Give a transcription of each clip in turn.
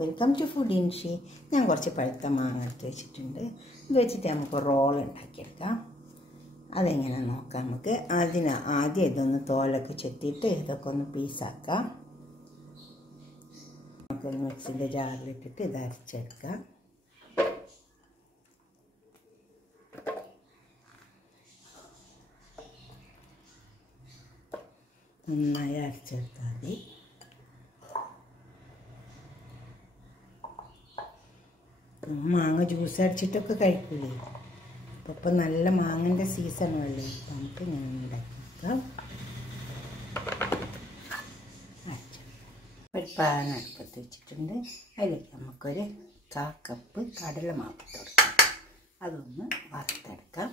Welcome to food ഇൻഷി. ഞാൻ കുറച്ച് പഴുത്ത മാങ്ങ എടുത്ത് വെച്ചിട്ടുണ്ട്. ഇത് വെച്ചിട്ട് നമുക്ക് റോൾ ഉണ്ടാക്കിയെടുക്കാം. അതെങ്ങനെ നോക്കാം നമുക്ക്. ആദ്യം ഇതൊന്ന് തോലൊക്കെ ചെത്തിയിട്ട് ഇതൊക്കെ ഒന്ന് പീസാക്കാം. നമുക്കൊരു മിക്സിൻ്റെ ജാറിലിട്ടിട്ട് ഇത് അരച്ചെടുക്കാം. നന്നായി അരച്ചെടുത്താൽ മതി. മാങ്ങ ജ്യൂസ് അടിച്ചിട്ടൊക്കെ കഴിക്കില്ലേ. ഇപ്പം നല്ല മാങ്ങൻ്റെ സീസണല്ലേ. അപ്പം നമുക്ക് ഇങ്ങനെ ഉണ്ടാക്കിയെടുക്കാം. ഒരു പാൻ അടുപ്പത്ത് വെച്ചിട്ടുണ്ട്. അതിലേക്ക് നമുക്കൊരു 1/4 കപ്പ് കടലമാവ് ഇട്ട് കൊടുക്കാം. അതൊന്ന് വറുത്തെടുക്കാം.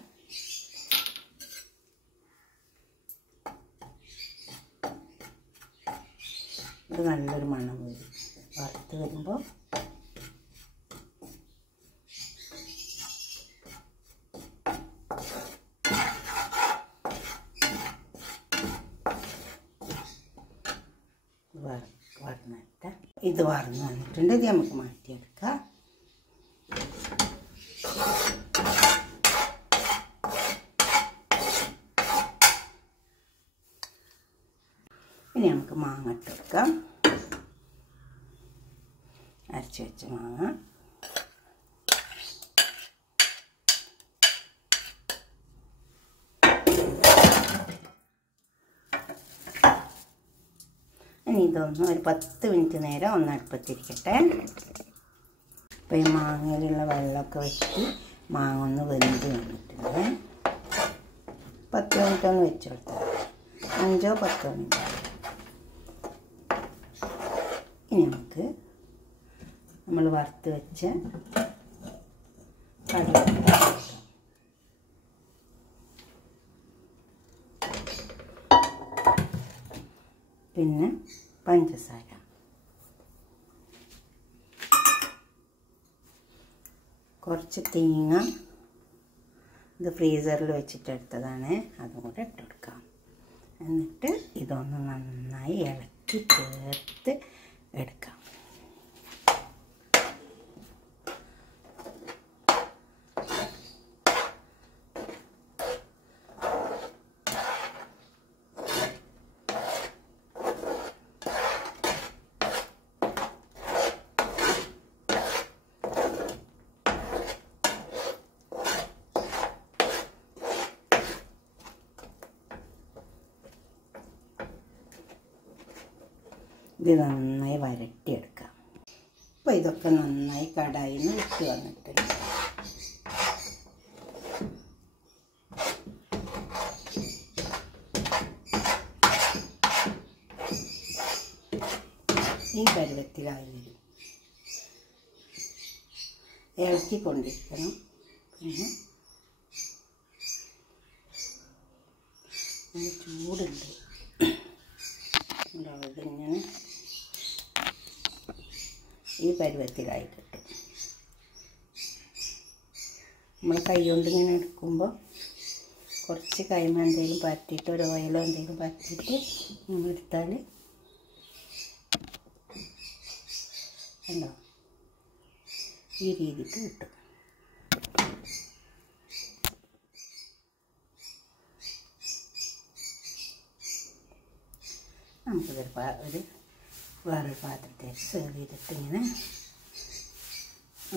ഇത് നല്ലൊരു മണം വരും. വറുത്ത് വരുമ്പോൾ വറന്നിട്ട് ഇത് വറന്ന് വന്നിട്ടുണ്ട്. ഇത് നമുക്ക് മാറ്റിയെടുക്കാം. ഇനി നമുക്ക് മാങ്ങ ഇട്ടെടുക്കാം. അരച്ച് വെച്ച മാങ്ങ ഇനി ഇതൊന്ന് ഒരു 10 മിനിറ്റ് നേരം ഒന്ന് അടുപ്പത്തിരിക്കട്ടെ. അപ്പോൾ ഈ മാങ്ങയിലുള്ള വെള്ളമൊക്കെ വെച്ചിട്ട് മാങ്ങ ഒന്ന് വെന്ത് വന്നിട്ടുണ്ട്. 10 മിനിറ്റ് ഒന്ന് വെച്ച് കൊടുത്താൽ 5-10 മിനിറ്റ്. ഇനി നമുക്ക് നമ്മൾ വറുത്ത് വെച്ച കടല പിന്നെ പഞ്ചസാര, കുറച്ച് തേങ്ങ, ഇത് ഫ്രീസറിൽ വെച്ചിട്ടെടുത്തതാണ്, അതും കൂടെ ഇട്ട് കൊടുക്കാം. എന്നിട്ട് ഇതൊന്ന് നന്നായി ഇളക്കി ചേർത്ത് എടുക്കാം. ഇത് നന്നായി വരട്ടിയെടുക്കാം. അപ്പോൾ ഇതൊക്കെ നന്നായി കടായിൽ നിന്ന് വിട്ട് വന്നിട്ടുണ്ട്. ഈ പരുവത്തിലായി വരും. ഇളക്കിക്കൊണ്ടിരിക്കണം. പിന്നെ ചൂടുണ്ട്. ഇതിങ്ങനെ ഈ പരുവത്തിലായി കിട്ടും. നമ്മൾ കൈ കൊണ്ട് ഇങ്ങനെ എടുക്കുമ്പോൾ കുറച്ച് കൈമ എന്തെങ്കിലും പറ്റിയിട്ട് ഒരു ഓയിലോ എന്തെങ്കിലും പറ്റിയിട്ട് നമ്മൾ എടുത്താൽ ഉണ്ടോ ഈ രീതിക്ക് കിട്ടും. നമുക്കിതൊരു വേറൊരു പാത്രത്തിൽ സെർവ് ചെയ്തിട്ട് ഇങ്ങനെ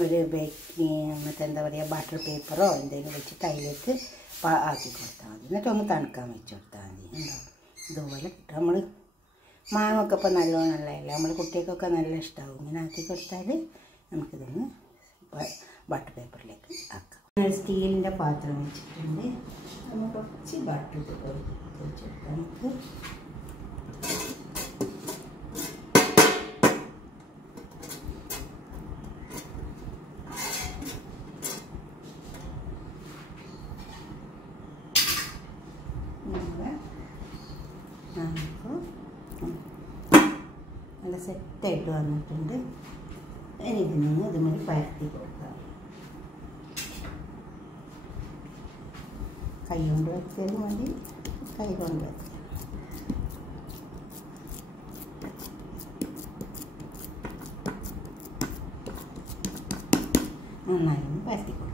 ഒരു എന്താ പറയുക ബട്ടർ പേപ്പറോ എന്തെങ്കിലും വെച്ചിട്ട് അതിലേക്ക് ആക്കി കൊടുത്താൽ മതി. എന്നിട്ടൊന്ന് തണുക്കാൻ വെച്ച് കൊടുത്താൽ മതി. ഉണ്ടാവും ഇതുപോലെ കിട്ടും. നമ്മൾ മാങ്ങൊക്കെ ഇപ്പോൾ നല്ലോണമുള്ളതല്ലേ, നമ്മൾ കുട്ടികൾക്കൊക്കെ നല്ല ഇഷ്ടമാവും. ഇങ്ങനെ ആക്കി കൊടുത്താൽ നമുക്കിതൊന്ന് ബട്ടർ പേപ്പറിലേക്ക് ആക്കാം. സ്റ്റീലിൻ്റെ പാത്രം വെച്ചിട്ടുണ്ട്. നമ്മൾ കുറച്ച് ബട്ടർ പേപ്പർ വെച്ചെടുക്കാം. നമുക്ക് നല്ല സെറ്റായിട്ട് വന്നിട്ടുണ്ട്. ഇനി ഇതിൽ നിന്ന് ഇതുമതി പരത്തി കൊടുക്കാം. കൈ കൊണ്ട് വെച്ചാൽ മതി. കൈ കൊണ്ട് വെച്ചാൽ നന്നായി പരത്തി കൊടുക്കുക.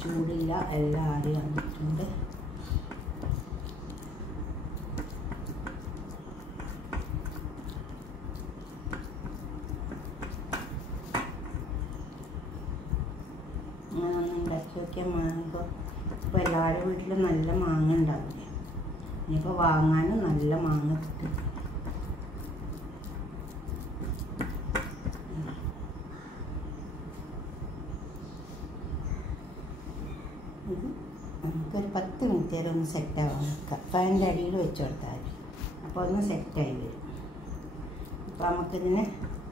ചൂടില്ല, എല്ലാം ആറി വന്നിട്ടുണ്ട്. അങ്ങനെ ഒന്ന് ഉണ്ടാക്കി നോക്കിയാൽ മാങ്ങ ഇപ്പോൾ എല്ലാവരുടെ വീട്ടിലും നല്ല മാങ്ങ ഉണ്ടാവില്ല. ഇനിയിപ്പോൾ വാങ്ങാനും നല്ല മാങ്ങ കിട്ടും. ഇത് നമുക്കൊരു 10 മിനിറ്റ് വരെ ഒന്ന് സെറ്റാവാൻ വെക്കാം. ഫാനിൻ്റെ അടിയിൽ വെച്ച് കൊടുത്താൽ മതി. അപ്പോൾ ഒന്ന് സെറ്റായി വരും. അപ്പോൾ നമുക്കിതിനെ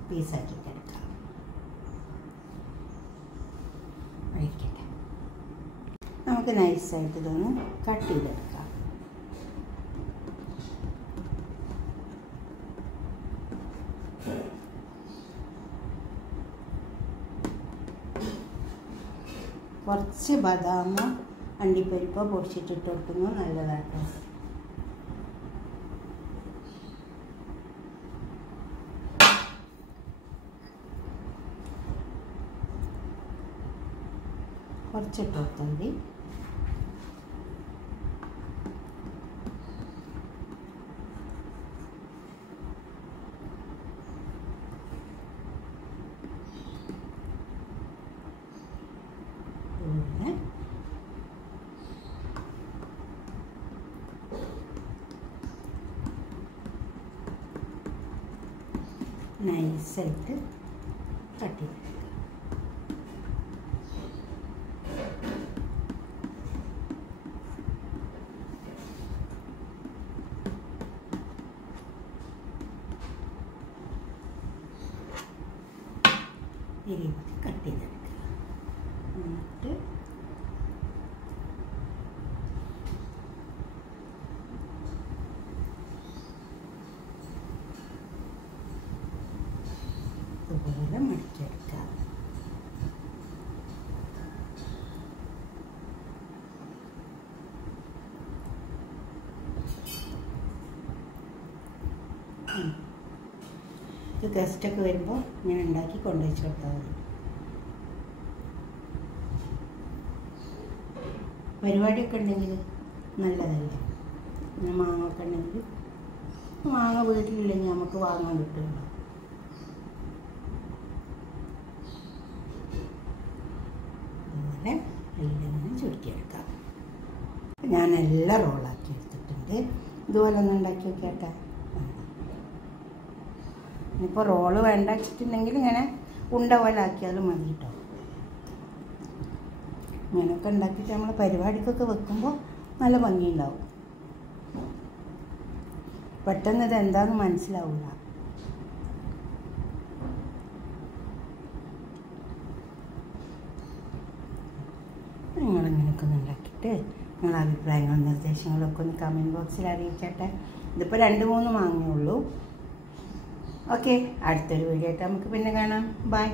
പീസാക്കി കിടക്കാം. ഒഴിക്കട്ടെ. നമുക്ക് നൈസായിട്ട് ഇതൊന്ന് കട്ട് ചെയ്തെടുക്കാം. കുറച്ച് ബദാമോ അണ്ടിപ്പരിപ്പോ പൊടിച്ചിട്ടിട്ട് കൊടുക്കുന്നത് നല്ലതാട്ടോ. കുറച്ചിട്ട് കൊടുത്താൽ മതി. നൈസായിട്ട് കട്ട് ചെയ്ത് കട്ട് ചെയ്തെടുക്കുക. എന്നിട്ട് ഇതുപോലെ മടിച്ചെടുക്കാം. ഇത് ഗസ്റ്റൊക്കെ വരുമ്പോൾ ഇങ്ങനെ ഉണ്ടാക്കി കൊണ്ടുവച്ച് കൊടുത്താൽ മതി. പരിപാടിയൊക്കെ ഉണ്ടെങ്കിൽ നല്ലതല്ലേ. പിന്നെ മാങ്ങ ഒക്കെ ഉണ്ടെങ്കിൽ മാങ്ങ വീട്ടിലില്ലെങ്കിൽ നമുക്ക് വാങ്ങാൻ കിട്ടുമല്ലോ. അതുപോലെ എല്ലാം ചുരുക്കിയെടുക്കാം. ഞാനെല്ലാം റോളാക്കി എടുത്തിട്ടുണ്ട്. ഇതുപോലെ ഒന്ന് ഉണ്ടാക്കി നോക്കിയാട്ടെ. ഇനിയിപ്പോൾ റോള് വേണ്ട വെച്ചിട്ടുണ്ടെങ്കിൽ ഇങ്ങനെ ഉണ്ട പോലെ ആക്കിയാലും മതി കേട്ടോ. ഇങ്ങനെയൊക്കെ ഉണ്ടാക്കിയിട്ട് നമ്മൾ പരിപാടിക്കൊക്കെ വെക്കുമ്പോൾ നല്ല ഭംഗിയുണ്ടാവും. പെട്ടെന്ന് ഇത് എന്താണെന്ന് മനസ്സിലാവില്ല. നിങ്ങളിങ്ങനെയൊക്കെ ഒന്ന് ഉണ്ടാക്കിയിട്ട് നിങ്ങളുടെ അഭിപ്രായങ്ങളും നിർദ്ദേശങ്ങളൊക്കെ ഒന്ന് കമൻറ്റ് ബോക്സിൽ അറിയിക്കട്ടെ. ഇതിപ്പോൾ 2-3 മാങ്ങേ ഉള്ളൂ. ഓക്കെ, അടുത്തൊരു വീഡിയോ ആയിട്ട് നമുക്ക് പിന്നെ കാണാം. ബൈ.